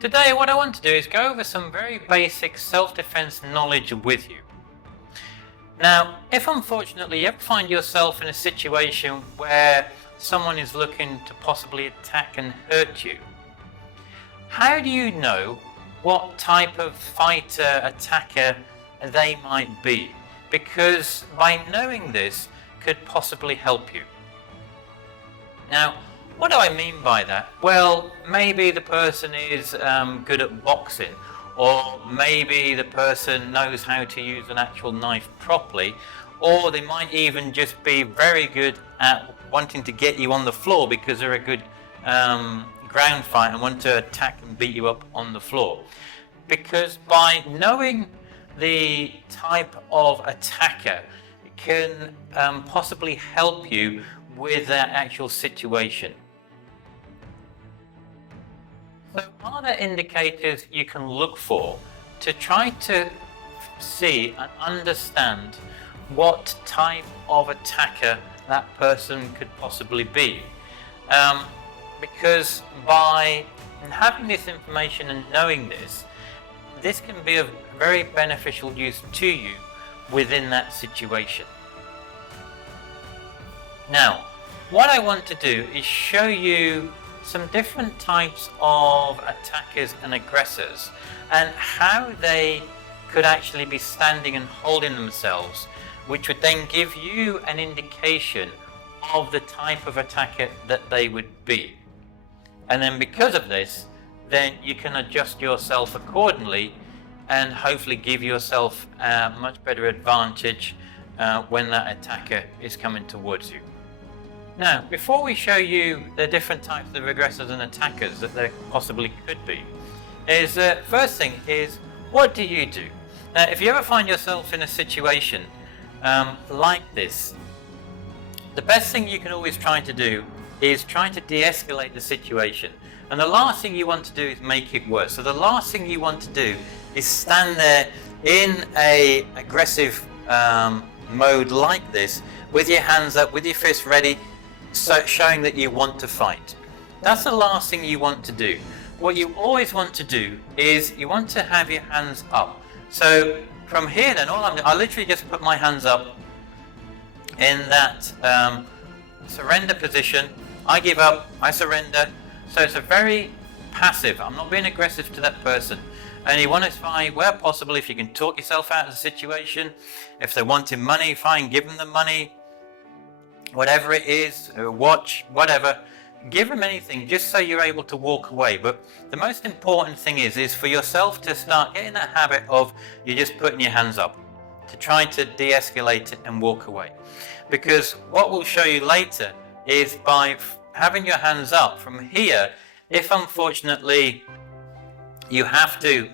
Today what I want to do is go over some very basic self-defense knowledge with you. Now, if unfortunately you ever find yourself in a situation where someone is looking to possibly attack and hurt you, how do you know what type of fighter, attacker they might be? Because by knowing this could possibly help you. Now, what do I mean by that? Well, maybe the person is good at boxing, or maybe the person knows how to use an actual knife properly, or they might even just be very good at wanting to get you on the floor because they're a good ground fighter and want to attack and beat you up on the floor. Because by knowing the type of attacker, it can possibly help you with that actual situation. So are there indicators you can look for to try to see and understand what type of attacker that person could possibly be? Because by having this information and knowing this can be of very beneficial use to you within that situation. Now, what I want to do is show you some different types of attackers and aggressors and how they could actually be standing and holding themselves, which would then give you an indication of the type of attacker that they would be. And then because of this, then you can adjust yourself accordingly and hopefully give yourself a much better advantage when that attacker is coming towards you. Now, before we show you the different types of aggressors and attackers that there possibly could be, is first thing is, what do you do? Now, if you ever find yourself in a situation like this, the best thing you can always try to do is try to de-escalate the situation. And the last thing you want to do is make it worse. So the last thing you want to do is stand there in a aggressive mode like this, with your hands up, with your fists ready, so showing that you want to fight. That's the last thing you want to do. What you always want to do is you want to have your hands up. So from here then, I literally just put my hands up in that surrender position. I give up, I surrender. So it's a very passive, I'm not being aggressive to that person. And you want to find, where possible, if you can talk yourself out of the situation. If they're wanting money, fine, give them the money. Whatever it is, a watch, whatever. Give them anything just so you're able to walk away. But the most important thing is for yourself to start getting that habit of you're just putting your hands up, to try to de-escalate it and walk away. Because what we'll show you later is by having your hands up from here, if unfortunately you have to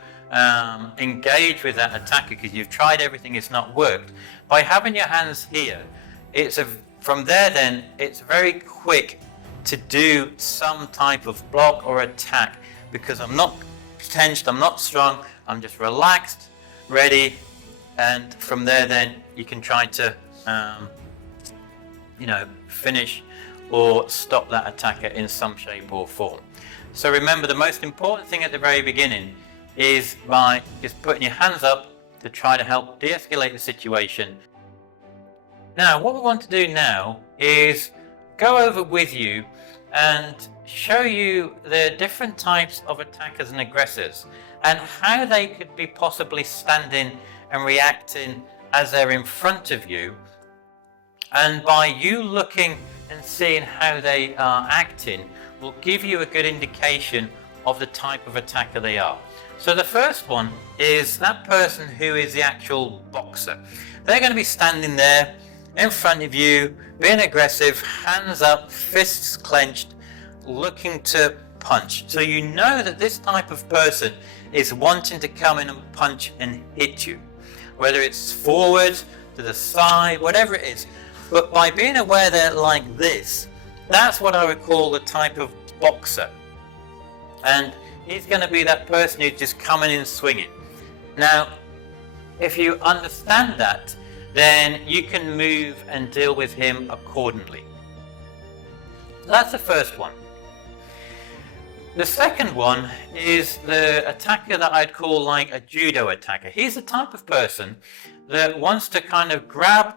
engage with that attacker because you've tried everything, it's not worked, by having your hands here, from there then it's very quick to do some type of block or attack, because I'm not tensed, I'm not strong, I'm just relaxed, ready, and from there then you can try to finish or stop that attacker in some shape or form. So remember, the most important thing at the very beginning is by just putting your hands up to try to help de-escalate the situation. Now, what we want to do now is go over with you and show you the different types of attackers and aggressors and how they could be possibly standing and reacting as they're in front of you. And by you looking and seeing how they are acting will give you a good indication of the type of attacker they are. So the first one is that person who is the actual boxer. They're going to be standing there in front of you, being aggressive, hands up, fists clenched, looking to punch. So you know that this type of person is wanting to come in and punch and hit you, whether it's forward, to the side, whatever it is. But by being aware they're like this, that's what I would call the type of boxer. And he's going to be that person who's just coming in swinging. Now, if you understand that, then you can move and deal with him accordingly. That's the first one. The second one is the attacker that I'd call like a judo attacker. He's the type of person that wants to kind of grab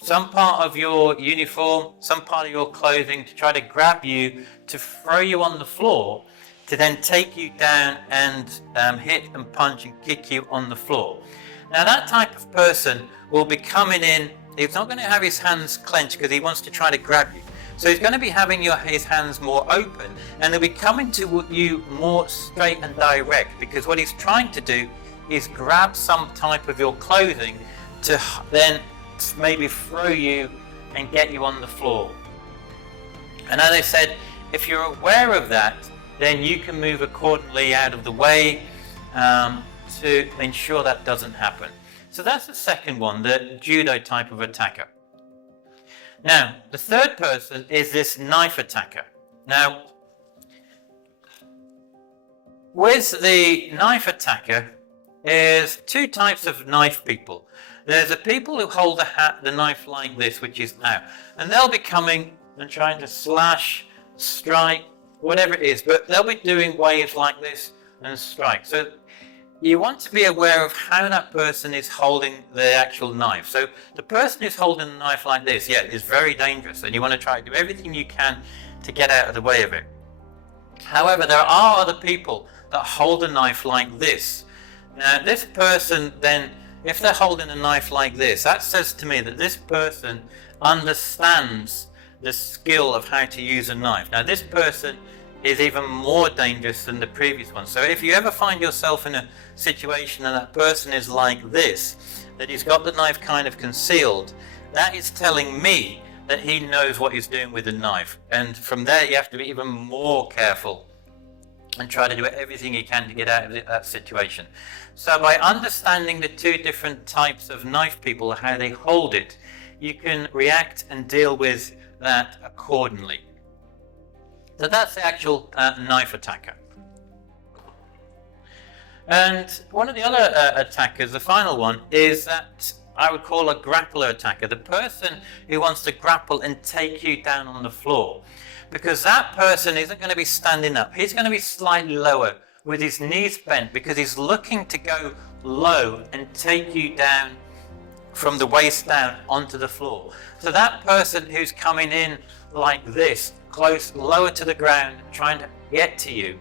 some part of your uniform, some part of your clothing, to try to grab you, to throw you on the floor, to then take you down and hit and punch and kick you on the floor. Now that type of person will be coming in, he's not going to have his hands clenched because he wants to try to grab you. So he's going to be having his hands more open, and they'll be coming to you more straight and direct, because what he's trying to do is grab some type of your clothing to then maybe throw you and get you on the floor. And as I said, if you're aware of that, then you can move accordingly out of the way to ensure that doesn't happen. So that's the second one, the judo type of attacker. Now, the third person is this knife attacker. Now, with the knife attacker, there's two types of knife people. There's the people who hold the knife like this, which is out, and they'll be coming and trying to slash, strike, whatever it is, but they'll be doing waves like this and strike. So you want to be aware of how that person is holding the actual knife. So the person who's holding the knife like this, is very dangerous, and you want to try to do everything you can to get out of the way of it. However, there are other people that hold a knife like this. Now, this person then, if they're holding a knife like this, that says to me that this person understands the skill of how to use a knife. Now, this person is even more dangerous than the previous one. So if you ever find yourself in a situation and that person is like this, that he's got the knife kind of concealed, that is telling me that he knows what he's doing with the knife. And from there you have to be even more careful and try to do everything you can to get out of that situation. So by understanding the two different types of knife people, how they hold it, you can react and deal with that accordingly. So that's the actual knife attacker. And one of the other attackers, the final one, is that I would call a grappler attacker. The person who wants to grapple and take you down on the floor. Because that person isn't going to be standing up. He's going to be slightly lower with his knees bent, because he's looking to go low and take you down from the waist down onto the floor. So that person who's coming in like this, close, lower to the ground, trying to get to you,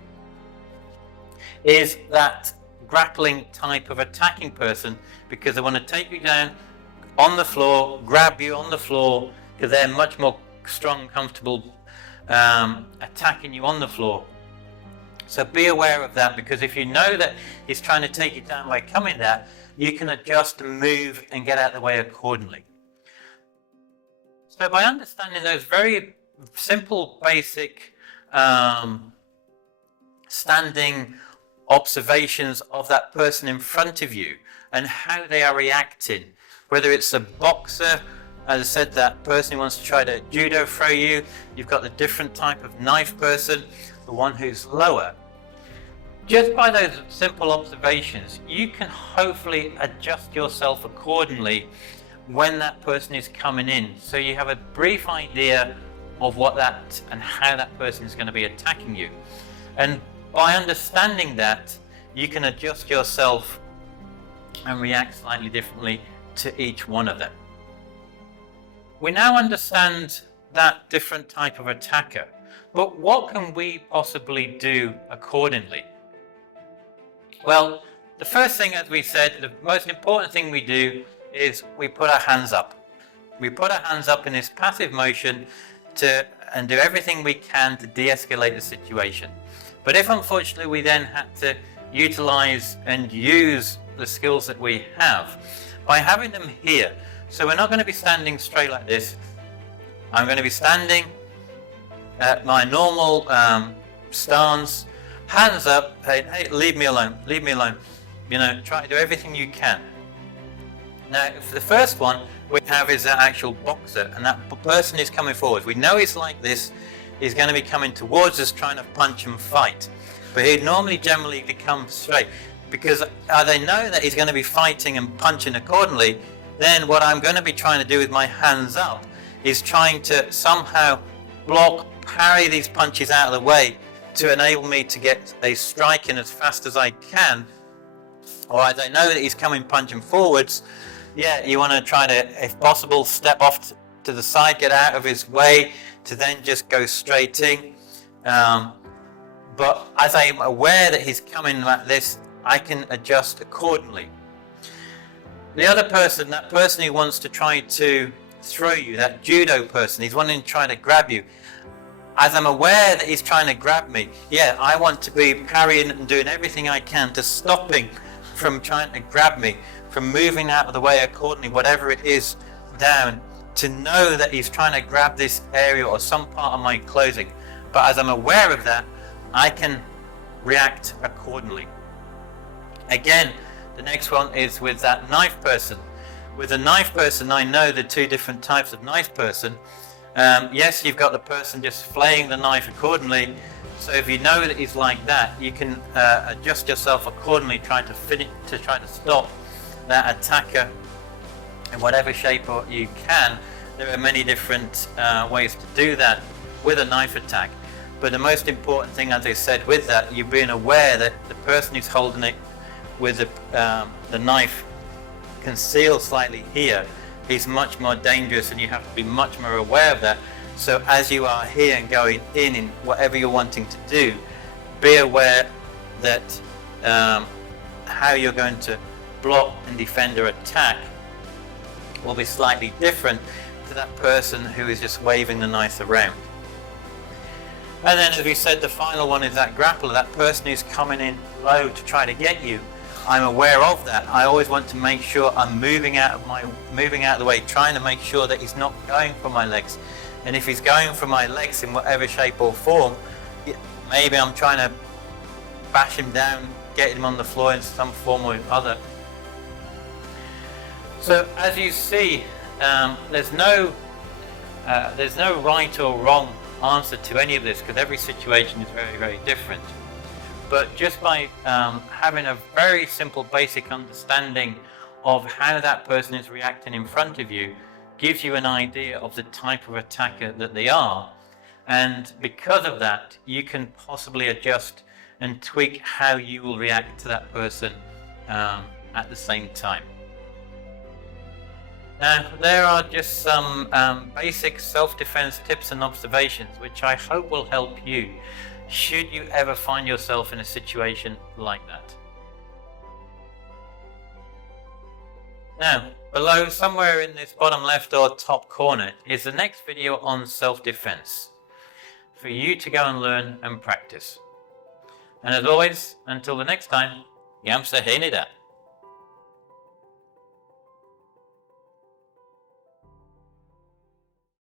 is that grappling type of attacking person, because they want to take you down on the floor, grab you on the floor, because they're much more strong, comfortable attacking you on the floor. So be aware of that, because if you know that he's trying to take you down by coming there, you can adjust and move and get out of the way accordingly. So by understanding those very simple, basic standing observations of that person in front of you and how they are reacting, whether it's a boxer, as I said, that person who wants to try to judo throw you, you've got the different type of knife person, the one who's lower. Just by those simple observations, you can hopefully adjust yourself accordingly when that person is coming in, so you have a brief idea of what that and how that person is going to be attacking you. And by understanding that, you can adjust yourself and react slightly differently to each one of them. We now understand that different type of attacker, but what can we possibly do accordingly? Well, the first thing, as we said, the most important thing we do is we put our hands up. We put our hands up in this passive motion and do everything we can to de-escalate the situation. But if unfortunately we then had to utilize and use the skills that we have, by having them here, so we're not going to be standing straight like this. I'm going to be standing at my normal stance, hands up, hey, leave me alone, try to do everything you can. Now, for the first one we have is that actual boxer, and that person is coming forward. We know he's like this, he's going to be coming towards us trying to punch and fight, but he'd normally generally become straight, because they know that he's going to be fighting and punching accordingly. Then what I'm going to be trying to do with my hands up is trying to somehow block, parry these punches out of the way to enable me to get a strike in as fast as I can, or as I know that he's coming punching forwards, yeah, you want to try to, if possible, step off to the side, get out of his way, to then just go straight in. But as I'm aware that he's coming like this, I can adjust accordingly. The other person, that person who wants to try to throw you, that judo person, he's wanting to try to grab you. As I'm aware that he's trying to grab me, yeah, I want to be parrying and doing everything I can to stop him from trying to grab me, from moving out of the way accordingly, whatever it is down, to know that he's trying to grab this area or some part of my clothing. But as I'm aware of that, I can react accordingly. Again, the next one is with that knife person. With a knife person, I know the two different types of knife person. Yes, you've got the person just flaying the knife accordingly. So if you know that he's like that, you can adjust yourself accordingly, try to stop that attacker in whatever shape you can. There are many different ways to do that with a knife attack. But the most important thing, as I said, with that, you're being aware that the person who's holding it with the knife concealed slightly here is much more dangerous, and you have to be much more aware of that. So as you are here and going in whatever you're wanting to do, be aware that how you're going to block and defend or attack will be slightly different to that person who is just waving the knife around. And then, as we said, the final one is that grappler, that person who's coming in low to try to get you. I'm aware of that. I always want to make sure I'm moving out of the way, trying to make sure that he's not going for my legs. And if he's going for my legs in whatever shape or form, maybe I'm trying to bash him down, get him on the floor in some form or other. So as you see, there's no right or wrong answer to any of this, because every situation is very, very different. But just by having a very simple basic understanding of how that person is reacting in front of you gives you an idea of the type of attacker that they are, and because of that you can possibly adjust and tweak how you will react to that person at the same time. Now, there are just some basic self-defense tips and observations which I hope will help you should you ever find yourself in a situation like that. Now, below, somewhere in this bottom left or top corner, is the next video on self-defense for you to go and learn and practice. And as always, until the next time, Gam Sa Hae Ni.